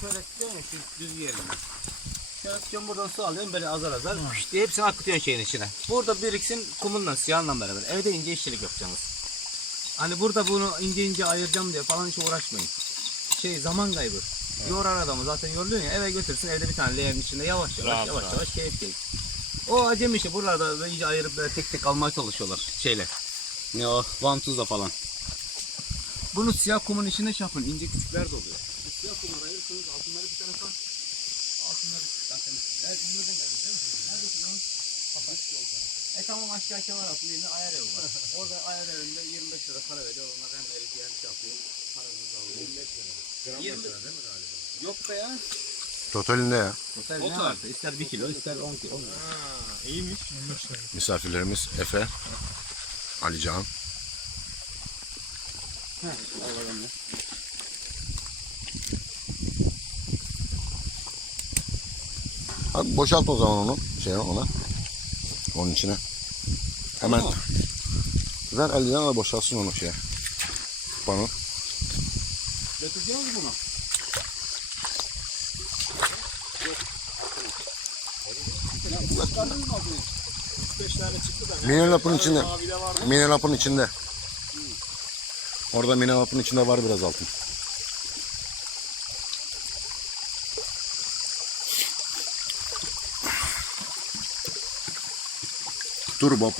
şöyle tutuyorsun ya şu düz yerine. Şöyle tutuyorsun buradan su alıyorsun böyle azar azar. Pişt diye hepsini akıtıyorsun şeyin içine. Burada biriksin kumunla siyahla beraber. Evde ince işçilik yapacaksınız. Hani burada bunu ince ince ayıracağım diye falan hiç uğraşmayın. Şey zaman kaybı. Yorar adamı zaten yoruluyorsun ya eve götürsün evde bir tane leğenin içinde yavaş yavaş Rahat, yavaş rahat. yavaş keyif keyif. O acemi işi buralarda iyice ayırıp böyle tek tek almaya çalışıyorlar şeyle. Ne o vantuzla falan. Bunu siyah kumun içine şey yapın ince küçükler de oluyor. Bu siyah kumları ayırırsınız altınları bir tarafa. Altınları zaten. Evet İzmir'den geldin değil mi? Neredesin lan? Kapat. E tamam aşağı kenar altında yine ayar evi var. Orada ayar evinde 25 lira para veriyor. Onlar hem erik hem şey yapıyor. Paranızı alıyor. 25 lira. Gram 20 lira değil mi galiba? Yok be ya. Totalinde ya. Total ne varsa ister 1 kilo ister 10 kilo. 10 lira. Ha, iyiymiş. Misafirlerimiz Efe, Alican. He, al bakalım ya. Hadi boşalt o zaman onu. Şey ona. Onun içine. Hemen. Ver Alican da boşaltsın onu şeye. Pano. Götüreceğiz bunu? Çıkardınız mı altını? 5 tane çıktı da. Mini lapın içinde. De? Mini lapın içinde. Orada mini lapın içinde var biraz altın. Turbo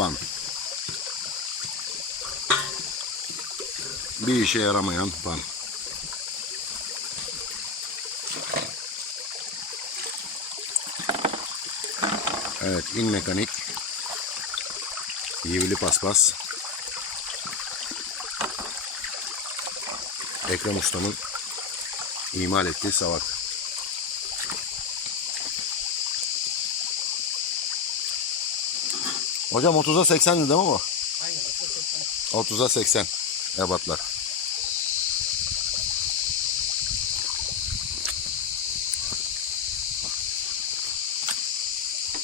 Bir işe yaramayan pan. Evet, in mekanik. Yivli paspas. Ekrem Usta'nın imal ettiği savak. Hocam 30'a 80 değil mi bu? Aynen. 30'a 80 ebatlar.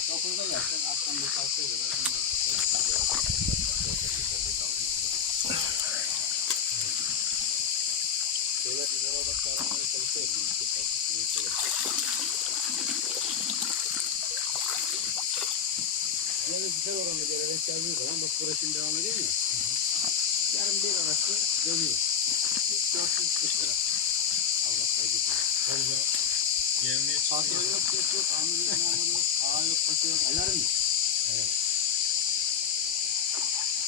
Dokuzda gelsen akşam 5-6'ya kadar bunlar Şeyler güzel olarak sağlamaya çalışıyor. Bir iki saat, bir iki saat. Böyle güzel oranı göre denk geldiği zaman bak burası şimdi devam ediyor ya. Yarın bir arası dönüyor. 440 lira. Allah saygı Yemeğe Patron yok, Türk yok, amir yok, mamur yok, ağa yok, paşa yok, alarm yok.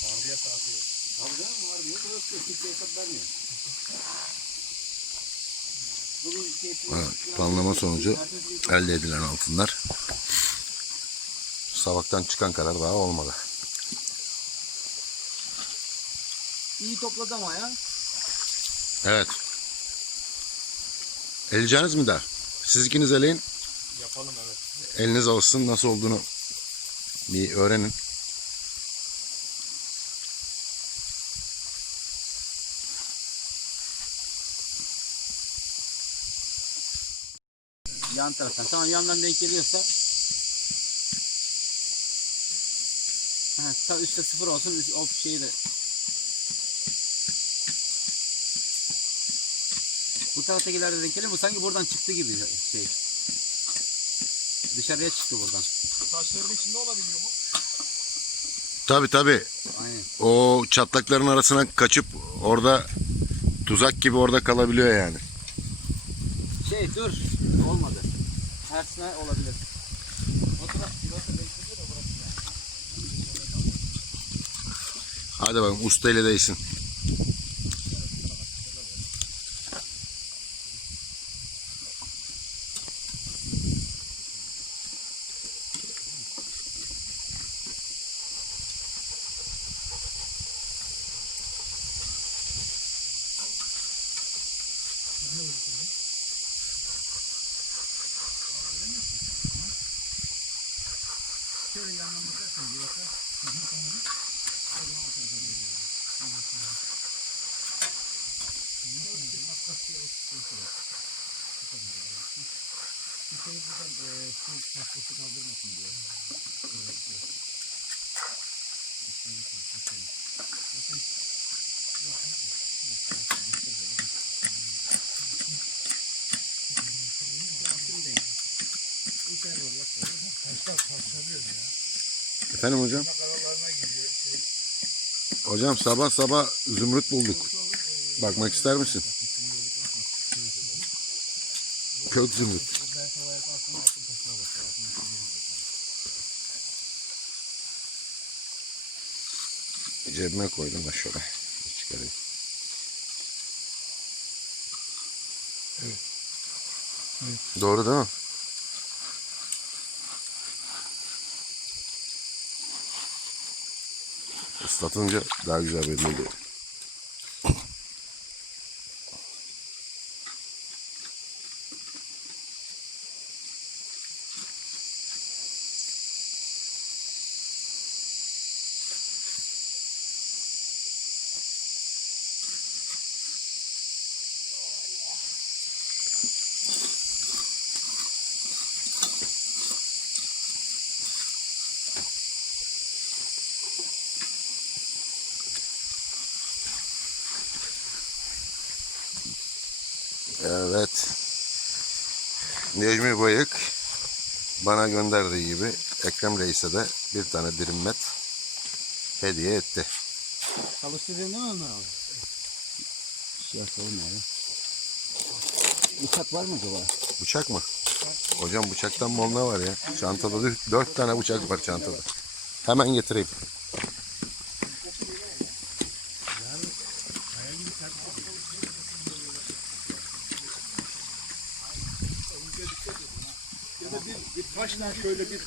Vardiya saati yok. Tabii canım var diyor, yok kimse hesap vermiyor. Evet, planlama sonucu elde edilen altınlar. Savaktan çıkan kadar daha olmadı. İyi topladı ama ya. Evet. Eleyeceğiniz mi daha? Siz ikiniz eleyin. Yapalım evet. Eliniz alışsın nasıl olduğunu bir öğrenin. Yan taraftan. Tamam yandan denk geliyorsa. Ha, üstte sıfır olsun, üst, o şeyi de. Bu taraftakilerde denk geliyor. Bu sanki buradan çıktı gibi şey. Dışarıya çıktı buradan. Taşların içinde olabiliyor mu? Tabi tabi. Aynen. O çatlakların arasına kaçıp orada tuzak gibi orada kalabiliyor yani. Şey dur. Olmadı. Tersine olabilir. O taraf pilota bekletiyor da burası. Hadi bakalım usta ile değsin. tahtası kaldırmasın diye. Evet. Efendim hocam. Hocam sabah sabah zümrüt bulduk. Bakmak ister misin? Kök zümrüt. Cebime koydum da şöyle. Çıkarayım. Doğru değil mi? Islatınca daha güzel belli oluyor. Bana gönderdiği gibi Ekrem Reis'e de bir tane dirimmet hediye etti. Çalıştırıyorsun değil mi Ömer abi? Şey yapalım abi. Bıçak var mı acaba? Bıçak mı? Hocam bıçaktan bol ne var ya? Çantada dört tane bıçak var çantada. Hemen getireyim. Taşla şöyle bir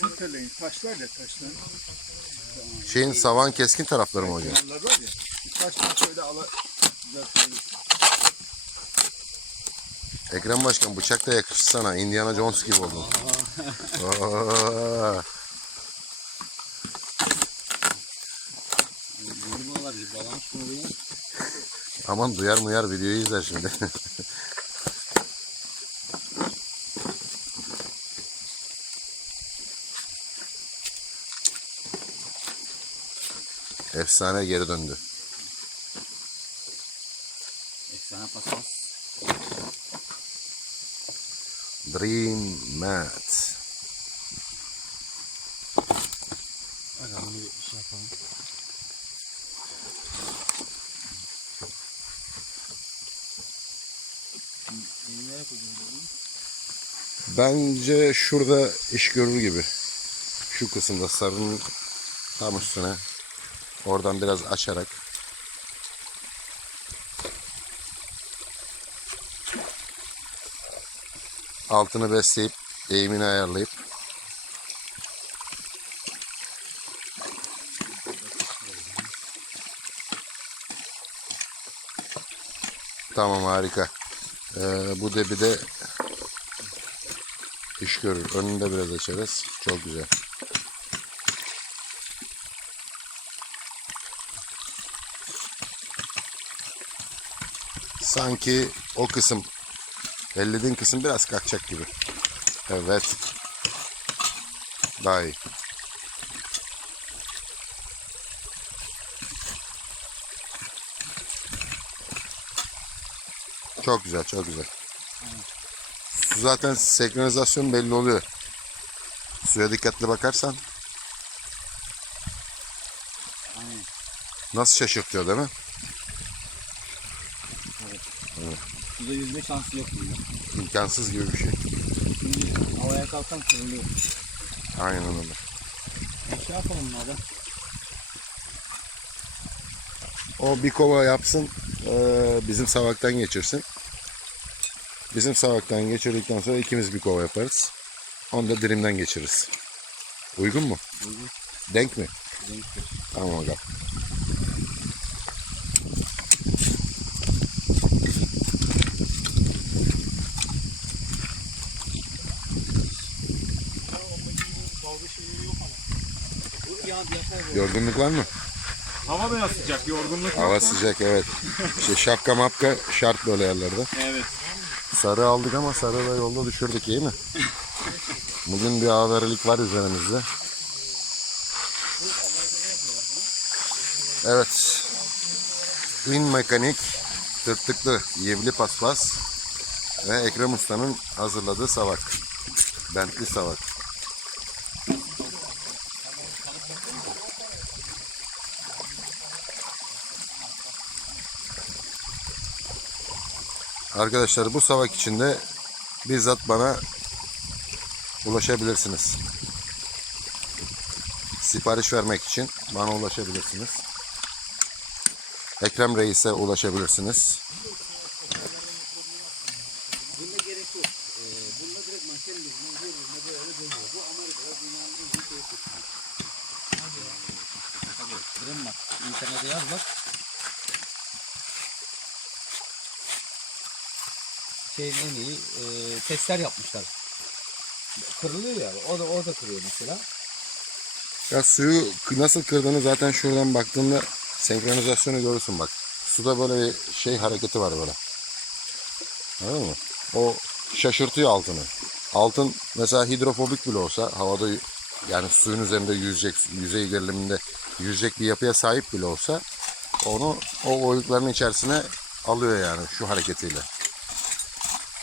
silkeleyin. Taşlar ya taşlar. Şeyin savan keskin tarafları mı hocam? Bunlar var ya. Şöyle ala. Ekrem Başkan bıçak da yakıştı sana. Indiana Jones gibi oldun. Oo. Aman duyar muyar videoyu izler şimdi. Efsane geri döndü. Efsane paspas. Dream Mat. Hadi bunu bir şey yapalım. Bence şurada iş görür gibi. Şu kısımda sarının tam üstüne. Oradan biraz açarak. Altını besleyip eğimini ayarlayıp Tamam harika. Ee, bu debi de iş görür. Önünü de biraz açarız. Çok güzel. Sanki o kısım ellediğin kısım biraz kalkacak gibi. Evet. Daha iyi. Çok güzel, çok güzel. Su zaten senkronizasyon belli oluyor. Suya dikkatli bakarsan. Nasıl şaşırtıyor değil mi? Suda yüzme şansı yok burada. İmkansız gibi bir şey. Şimdi havaya kalkan kırılıyor. Aynen öyle. Şey yapalım bunlardan. O bir kova yapsın, eee, bizim savaktan geçirsin. Bizim savaktan geçirdikten sonra ikimiz bir kova yaparız. Onu da dilimden geçiririz. Uygun mu? Uygun. Denk mi? Denktir. Tamam hocam. Dalga şeyi yok ama. Bu yağ yapar bu. Yorgunluk var mı? Hava biraz sıcak. Yorgunluk Hava da. sıcak evet. İşte şapka mapka şart böyle yerlerde. Evet. Sarı aldık ama sarı da yolda düşürdük iyi mi? Bugün bir haverilik var üzerimizde. Evet. İn mekanik, tırtıklı, yevli paspas ve Ekrem Usta'nın hazırladığı savak. Bentli savak. Arkadaşlar bu savak içinde bizzat bana ulaşabilirsiniz. Sipariş vermek için bana ulaşabilirsiniz. Ekrem Reis'e ulaşabilirsiniz. Bunda gerek yok. Ee, bunda direkt manken bir manken bir böyle dönüyor. Bu Amerika'da dünyanın en büyük ev kutusu. Hadi ya. Tabii. Durun bak. İnternete yaz bak. Şeyin en iyi e, testler yapmışlar. Kırılıyor ya. O da o da kırıyor mesela. Ya suyu nasıl kırdığını zaten şuradan baktığında senkronizasyonu görürsün bak. Suda böyle bir şey hareketi var böyle. Anladın mı? O şaşırtıyor altını. Altın mesela hidrofobik bile olsa havada yani suyun üzerinde yüzecek, yüzey geriliminde yüzecek bir yapıya sahip bile olsa onu o oyukların içerisine alıyor yani şu hareketiyle.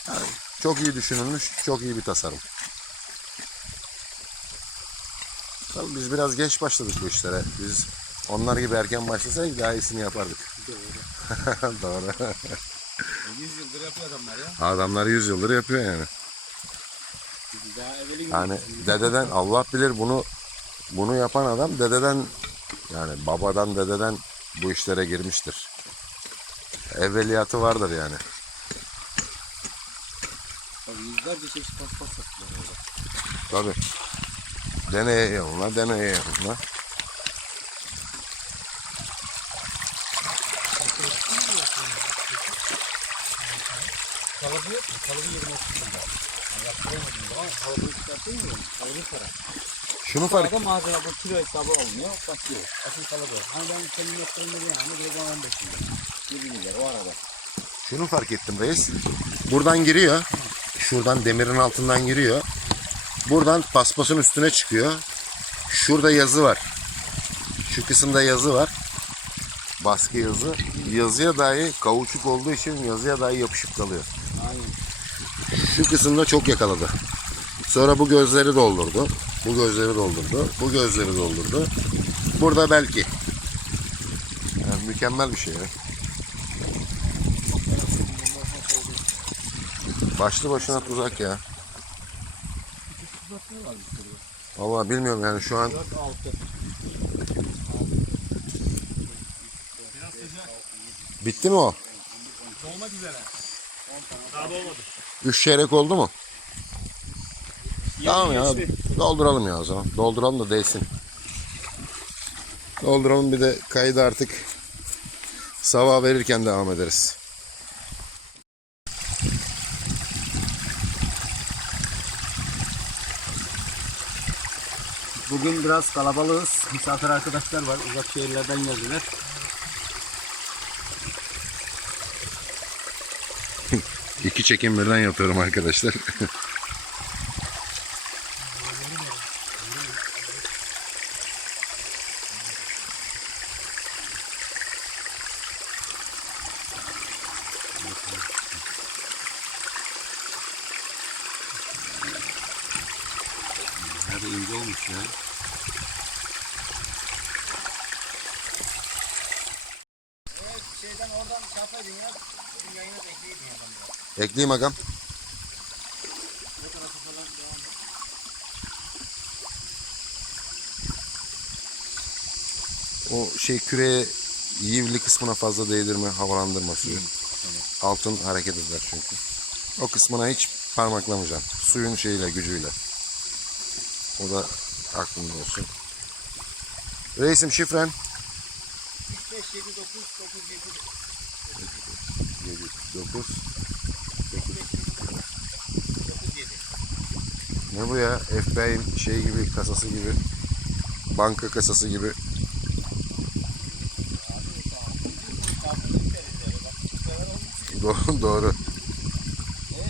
Yani çok iyi düşünülmüş, çok iyi bir tasarım. Tabii biz biraz geç başladık bu işlere. Biz onlar gibi erken başlasaydık daha iyisini yapardık. Doğru. 100 yıldır yapıyor adamlar ya. Adamlar 100 yıldır yapıyor yani. Yani dededen Allah bilir bunu bunu yapan adam dededen yani babadan dededen bu işlere girmiştir. Evveliyatı vardır yani. Tabii yüzlerce çeşit paspas satıyorlar orada. Tabii. Deneye yanına, deneye yanına. Kalıbı yok mu? Kalıbı yerine oturdu da. Yani yaptıramadım da ama kalıbı çıkartıyor mu? Kalıbı para. Şunu fark Fark malzeme bu kilo hesabı alınıyor. Başlıyor. Asıl kalıbı. Hani ben kendim yaptığımda bir anda direkt 15 milyar. 20 milyar o arada. Şunu fark ettim reis. Buradan giriyor. Şuradan demirin altından giriyor. Buradan paspasın üstüne çıkıyor. Şurada yazı var. Şu kısımda yazı var. Baskı yazı. Yazıya dahi kauçuk olduğu için yazıya dahi yapışıp kalıyor. Aynen. Şu kısımda çok yakaladı. Sonra bu gözleri doldurdu. Bu gözleri doldurdu. Bu gözleri doldurdu. Burada belki. Yani mükemmel bir şey ya. Başlı başına tuzak ya. Vallahi bilmiyorum yani şu an 4 6. bitti mi o? Dolmak üzere. Daha dolmadı. Üç çeyrek oldu mu? Tamam ya dolduralım ya o zaman. Dolduralım da değsin. Dolduralım bir de kaydı artık sabah verirken devam ederiz. Bugün biraz kalabalığız. Misafir arkadaşlar var. Uzak şehirlerden geldiler. İki çekim birden yapıyorum arkadaşlar. Şeyden oradan yapaydın ya. Bizim yayına da ekleydin ya adam biraz. Ekleyeyim agam. Ne tarafa falan devam et. O şey küreye yivli kısmına fazla değdirme, havalandırma suyu. Altın hareket eder çünkü. O kısmına hiç parmaklamayacaksın. Suyun şeyiyle, gücüyle. O da aklında olsun. Reisim şifren. 3 5 7 9 9 7 7, 9. 9 7. Ne bu ya? FBI şey gibi, kasası gibi. Banka kasası gibi. Doğru, doğru. Şey.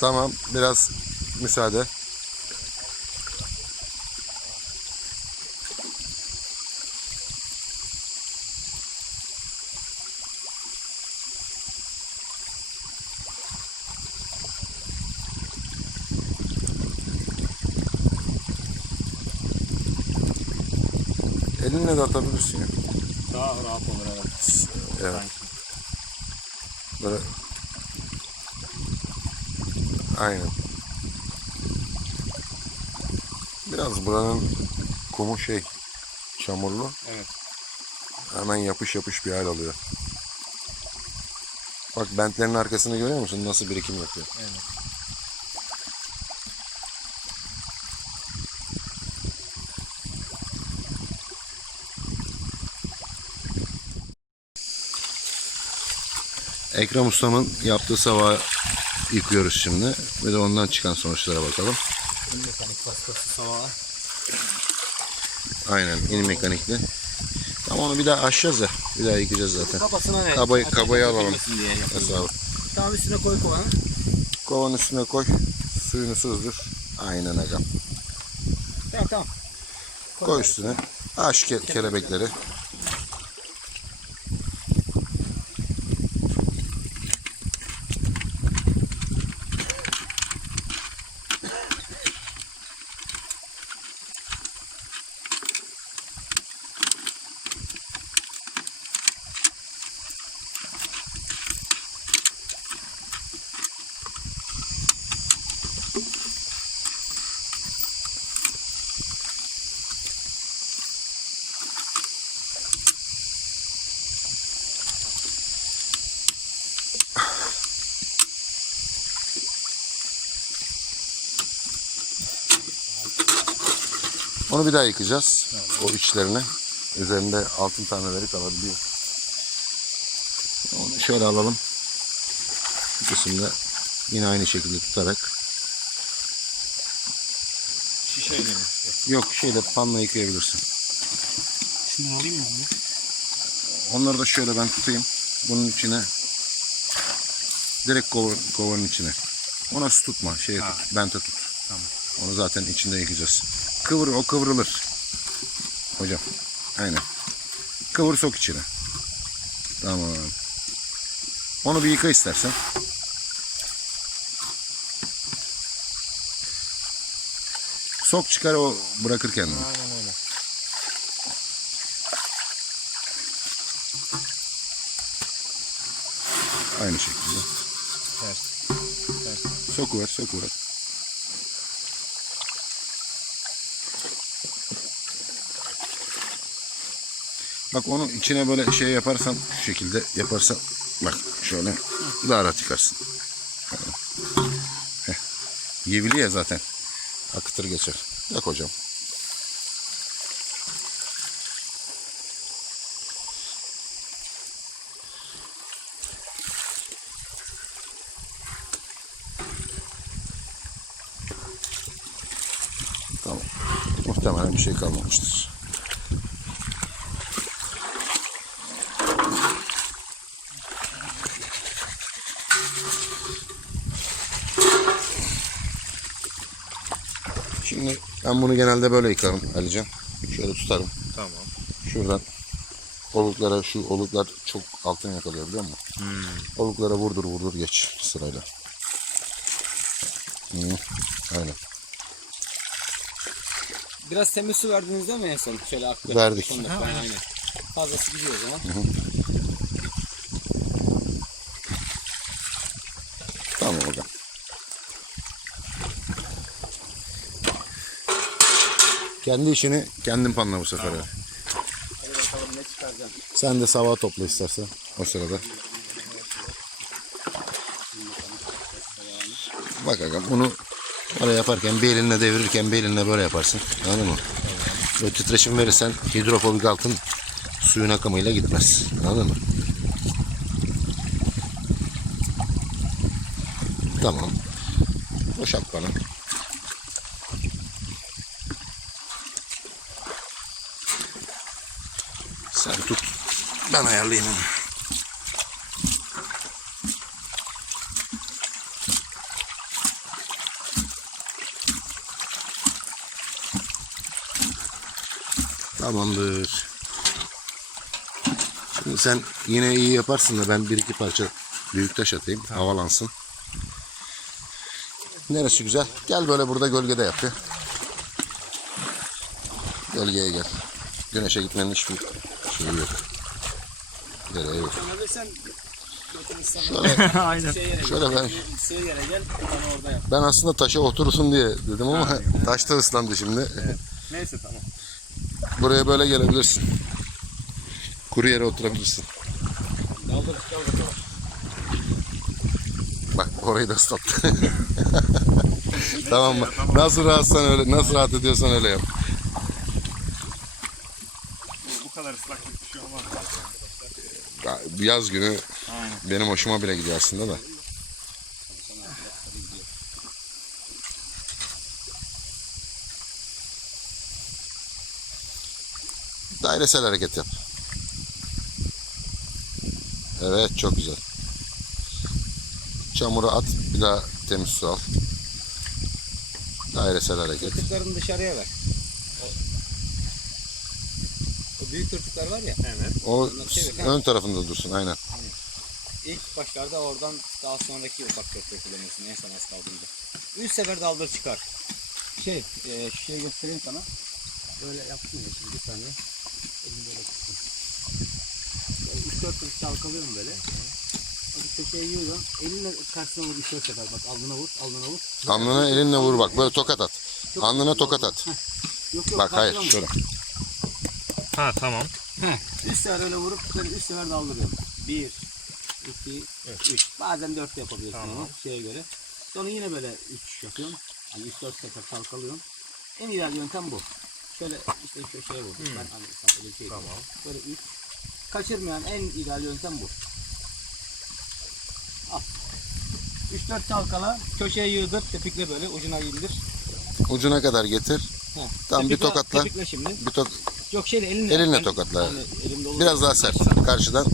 Tamam, biraz müsaade. Elinle de atabilirsin ya. Daha rahat olur evet. Evet. Böyle Aynen. Biraz buranın kumu şey çamurlu. Evet. Hemen yapış yapış bir hal alıyor. Bak bentlerin arkasını görüyor musun? Nasıl birikim yapıyor. Evet. Ekrem Ustam'ın yaptığı sabah yıkıyoruz şimdi. Bir de ondan çıkan sonuçlara bakalım. Mekanik baskısı sabah. Aynen in mekanikli. Ama onu bir daha açacağız ya. Bir daha yıkayacağız zaten. Kafasına ne? Kabayı- kabayı alalım. Diye. Tamam üstüne koy kovanı. Kovanın üstüne koy. Suyunu sızdır. Aynen agam. Tamam tamam. Koy üstüne. Aç ke- kelebekleri. Onu bir daha yıkayacağız. O içlerini. Üzerinde altın taneleri kalabiliyor. Onu şöyle alalım. Bu kısımda yine aynı şekilde tutarak. Şişeyle mi? Yok şeyle panla yıkayabilirsin. Şunu alayım mı? Onları da şöyle ben tutayım. Bunun içine direkt kova, kovanın içine. Ona su tutma. Şey tut. Bente tut. Tamam. Onu zaten içinde yıkayacağız. Kıvır o kıvrılır. Hocam. Aynen. Kıvır sok içine. Tamam. Onu bir yıka istersen. Sok çıkar o bırakır kendini. Aynen öyle. Aynı şekilde. Ters. Ters. Sokuver sokuver. Bak onu içine böyle şey yaparsan şu şekilde yaparsan bak şöyle daha rahat yıkarsın. Heh. Ya zaten. Akıtır geçer. Yak hocam. Tamam. Muhtemelen bir şey kalmamıştır. Şimdi ben bunu genelde böyle yıkarım Alican. Şöyle tutarım. Tamam. Şuradan oluklara şu oluklar çok altın yakalıyor biliyor musun? Oluklara vurdur vurdur geç sırayla. Hı, aynen. Biraz temiz su verdiniz değil mi en son? Şöyle aktı. Verdik. Son dakika, aynen. Fazlası gidiyor o zaman. Tamam hocam. Kendi işini kendin panla bu sefer. ha. Hadi bakalım ne çıkaracağım. Sen de sabah topla istersen o sırada. Bak aga bunu böyle yaparken bir elinle devirirken bir elinle böyle yaparsın. Anladın mı? Böyle titreşim verirsen hidrofobik altın suyun akımıyla gitmez. Anladın mı? Tamam. Boşalt bana. Sen tut. Ben ayarlayayım onu. Tamamdır. Şimdi sen yine iyi yaparsın da ben bir iki parça büyük taş atayım. Havalansın. Neresi güzel? Gel böyle burada gölgede yap ya. Gölgeye gel. Güneşe gitmenin hiçbir şeyi yok. Yere yok. Sen Şöyle, Aynen. şöyle ben, yere gel, orada yap. ben aslında taşa oturursun diye dedim ama taş da ıslandı şimdi. Neyse tamam. Buraya böyle gelebilirsin. Kuru yere oturabilirsin. Daldır. Bak orayı da ıslattı. tamam mı? Nasıl rahatsan öyle, nasıl rahat ediyorsan öyle yap. Bu kadar ıslaklık bir şey olmaz. Ya, Yaz günü Aynen. benim hoşuma bile gidiyor aslında da. Dairesel hareket yap. Evet çok güzel. Çamuru at bir daha temiz su al. Dairesel hareket. Tırtıklarını dışarıya ver. O, o büyük tırtıklar var ya. Evet. O ön tarafında dursun aynen. İlk başlarda oradan daha sonraki ufak tırtığı kullanıyorsun en son az kaldığında. Üç sefer daldır çıkar. Şey, e, şu şeyi göstereyim sana. Böyle yaptım ya şimdi bir saniye. Elim böyle tuttum. Böyle üç dört tırtık çalkalıyorum böyle. Hadi köşeye yiyorum. Elinle karşısına vur üç dört sefer. Bak alnına vur, alnına vur. Alnına elinle vur bak böyle tokat at. Çok- Alnına tokat at. Yok yok. Bak hayır şöyle. Ha tamam. Üç sefer öyle vurup sonra üç sefer daldırıyorum. Bir, iki, üç. Bazen dört de yapabiliyorsun Tamam. onu şeye göre. Sonra yine böyle üç yapıyorum. Hani üç dört sefer çalkalıyorum. En ideal yöntem bu. Şöyle işte köşeye vurdum. Ben hani öyle şey Tamam. Böyle üç. Kaçırmayan en ideal yöntem bu. Al. Üç dört çalkala, köşeye yığdır, tepikle böyle ucuna indir. Ucuna kadar getir. Heh. Tamam, bir Tepikle- tokatla. Tepikle şimdi. Bir tok Yok şeyle elinle. Elinle Ben- tokatla. hani elimde olur. biraz daha sert. Karşıdan.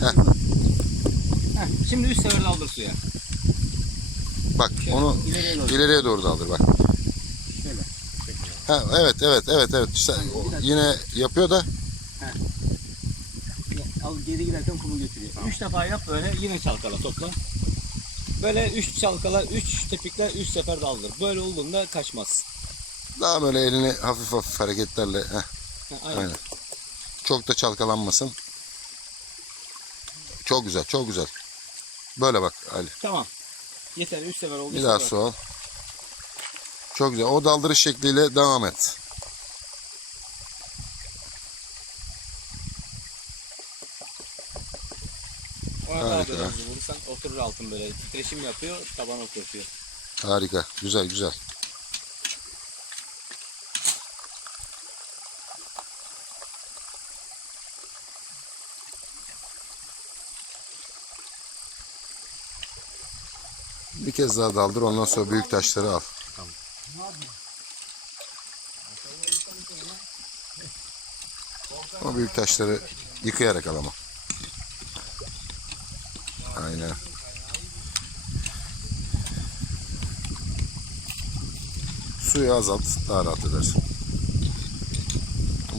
Heh, şimdi üç sefer daldır suya. Bak Şöyle onu ileriye doğru. ileriye doğru daldır bak. Şöyle. Ha, evet evet evet evet. İşte yine yapıyor da Al geri giderken kumu götürüyor. Üç defa yap böyle yine çalkala topla. Böyle üç çalkala, üç tepikle, üç sefer daldır. Böyle olduğunda kaçmaz. daha böyle elini hafif hafif hareketlerle. Heh, aynen. aynen. Çok da çalkalanmasın. Çok güzel çok güzel. Böyle bak Ali. Tamam. Yeter üç sefer oldu. Bir daha su al. Çok güzel. O daldırış şekliyle devam et. Ona daha Harika. hızlı vurursan oturur altın böyle. Titreşim yapıyor, taban oturtuyor. Harika. Güzel güzel. Bir kez daha daldır ondan sonra büyük taşları al. O büyük taşları yıkayarak al ama. Aynen. Suyu azalt, daha rahat edersin.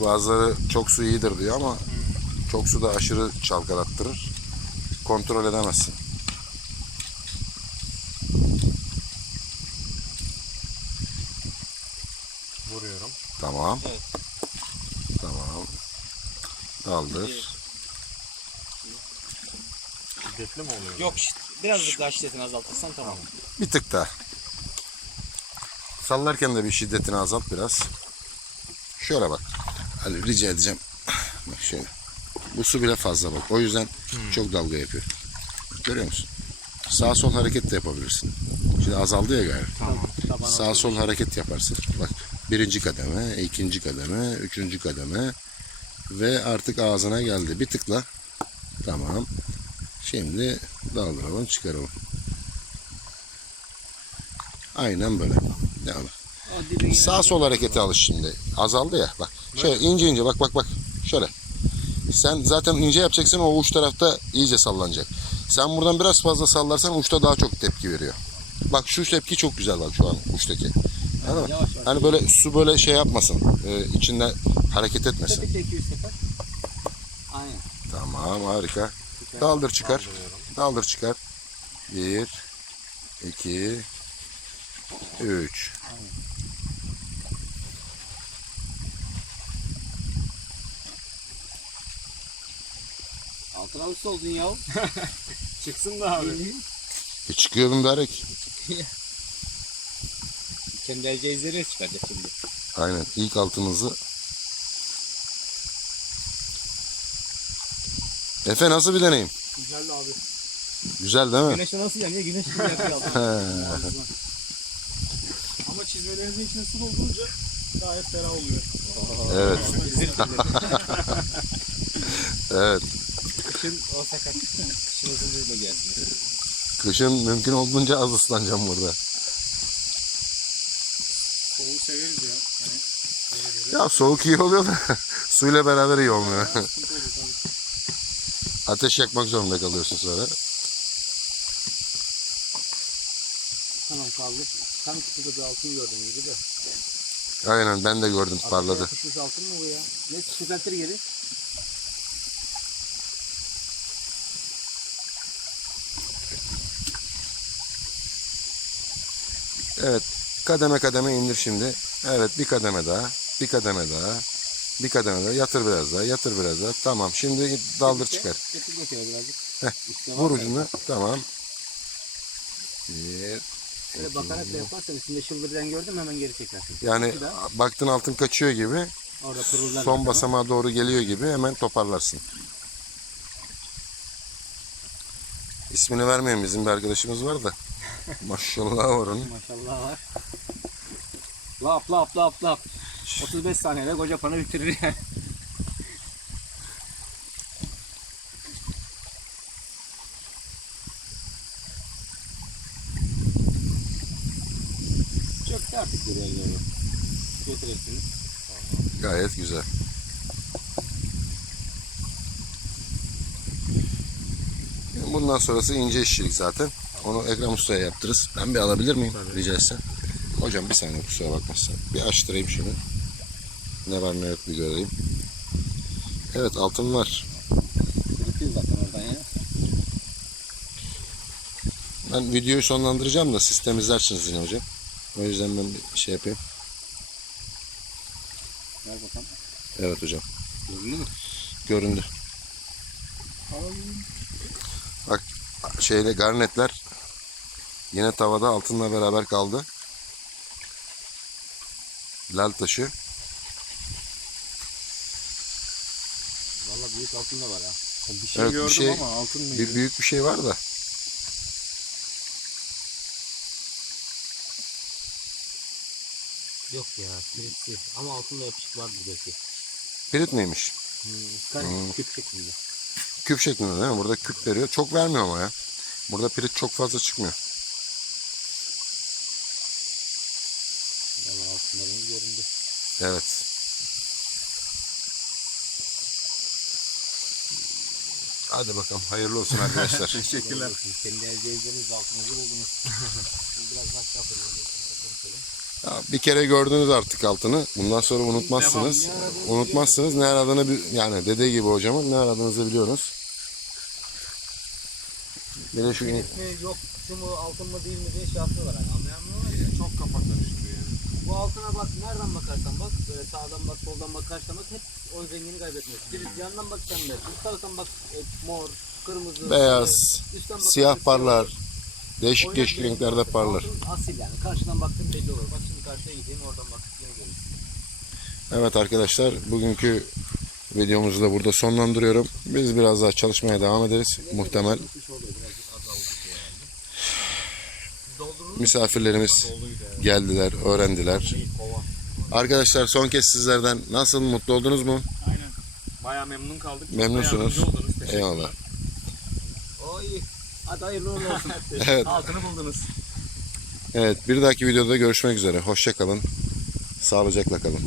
Bazıları çok su iyidir diyor ama çok su da aşırı çalkalattırır. Kontrol edemezsin. Tamam. Evet. Tamam. Daldır. Şiddetli mi oluyor? Yok birazcık daha şiddetini azaltırsan tamam. Bir tık daha. Sallarken de bir şiddetini azalt biraz. Şöyle bak. Ali rica edeceğim. Bak şöyle. Bu su bile fazla bak. O yüzden çok dalga yapıyor. Görüyor musun? Sağ sol hareket de yapabilirsin. Şimdi azaldı ya galiba. Tamam. Sağ sol hareket yaparsın. Bak birinci kademe, ikinci kademe, üçüncü kademe ve artık ağzına geldi. Bir tıkla. Tamam. Şimdi daldıralım, çıkaralım. Aynen böyle. Devam. giren- Sağ sol hareketi alış şimdi. Azaldı ya. Bak. Şöyle ince ince bak bak bak. Şöyle. Sen zaten ince yapacaksın o uç tarafta iyice sallanacak. Sen buradan biraz fazla sallarsan uçta daha çok tepki veriyor. Bak şu tepki çok güzel bak şu an uçtaki. Anladın mı? Yavaş yavaş. Hani böyle su böyle şey yapmasın. E, içinde hareket etmesin. Tepikle 200 sefer. Aynen. Tamam harika. Daldır çıkar. Daldır çıkar. Bir, iki, üç. Altın avuçta oldun ya. Çıksın da abi. E çıkıyor mübarek. Kendi el ceyizleri çıkaracak şimdi. Aynen ilk altınızı. Efe nasıl bir deneyim? Güzel abi. Güzel değil mi? Güneşte nasıl yanıyor? Güneş gibi. He. Ama çizmelerinizin içine su doldurunca gayet ferah oluyor. Evet. Evet. Kışın o sakat. Kışın uzun gelsin. Kışın mümkün olduğunca az ıslanacağım burada. Soğuğu severiz ya. Yani Ya soğuk iyi oluyor da suyla beraber iyi olmuyor. Ateş yakmak zorunda kalıyorsun sonra. Tamam kaldı. Tam kutuda bir altın gördüm gibi de. Aynen ben de gördüm parladı. Yapışmış altın mı bu ya? Ne çıkartır geri? Evet kademe kademe indir şimdi. Evet bir kademe daha. Bir kademe daha. Bir kademe daha. Yatır biraz daha. Yatır biraz daha. Tamam şimdi daldır çıkar. Getir bakayım birazcık. Heh, Vur ucunu. Tamam. Bir. Böyle bakarak da yaparsan üstünde şılbırdan gördüm hemen geri çekersin. Yani baktın altın kaçıyor gibi. Orada pırıllar. Son basamağa doğru geliyor gibi hemen toparlarsın. İsmini vermeyin bizim bir arkadaşımız var da. Maşallah var onun. Maşallah var. Lap lap lap lap. 35 saniyede koca panı bitirir yani. Çöktü artık buraya doğru. Götüresiniz. Gayet güzel. Bundan sonrası ince işçilik zaten. Onu Ekrem Usta'ya yaptırırız. Ben bir alabilir miyim rica etsem? Hocam bir saniye kusura bakmazsan. Bir açtırayım şunu. Ne var ne yok bir göreyim. Evet altın var. Bitiyor zaten oradan ya. Ben videoyu sonlandıracağım da siz temizlersiniz yine hocam. O yüzden ben bir şey yapayım. Ver bakalım. Evet hocam. Göründü mü? Göründü. Bak şeyle garnetler yine tavada altınla beraber kaldı. Lal taşı. Valla büyük altın da var ha. Bir şey Evet, bir gördüm şey- ama altın mı? Bir büyük bir şey var da. Yok ya kiritsiz ama altında yapışık var buradaki. Pirit miymiş? Kan küp şeklinde. Küp şeklinde değil mi? Burada küp veriyor. Çok vermiyor ama ya. Burada pirit çok fazla çıkmıyor. Valla altınların göründü. Evet. Hadi bakalım. Hayırlı olsun arkadaşlar. Teşekkürler. Kendi el ceyizleriniz altınızı buldunuz. Biraz başka yapalım. Ya bir kere gördünüz artık altını. Bundan sonra unutmazsınız. Unutmazsınız. Ne aradığını yani dediği gibi hocamın ne aradığınızı biliyorsunuz. Bir de şu Mi yok şu mu altın mı değil mi diye şey yapıyorlar yani anlayamıyorlar ya. Çok kafa karıştırıyor yani. Bu altına bak nereden bakarsan bak böyle sağdan bak soldan bakarsan bak hep o rengini kaybetmiyor. Bir yandan baksan da üst taraftan bak e, mor, kırmızı, beyaz, sarı, üstten bakarsan siyah siyah parlar. Değişik değişik renklerde parlar. Asil yani. Karşıdan baktın belli olur. Bak şimdi karşıya gideyim oradan bak yine görürsün. Evet arkadaşlar bugünkü videomuzu da burada sonlandırıyorum. Biz biraz daha çalışmaya devam ederiz. Muhtemel Kuş oluyor birazcık şey herhalde. Doldurulmuş misafirlerimiz geldiler, öğrendiler. Arkadaşlar son kez sizlerden nasıl mutlu oldunuz mu? Aynen. Baya memnun kaldık. Memnunsunuz. Eyvallah. O iyi. Hadi hayırlı uğurlu olsun. Evet. Altını buldunuz. Evet bir dahaki videoda görüşmek üzere. Hoşça kalın. Sağlıcakla kalın.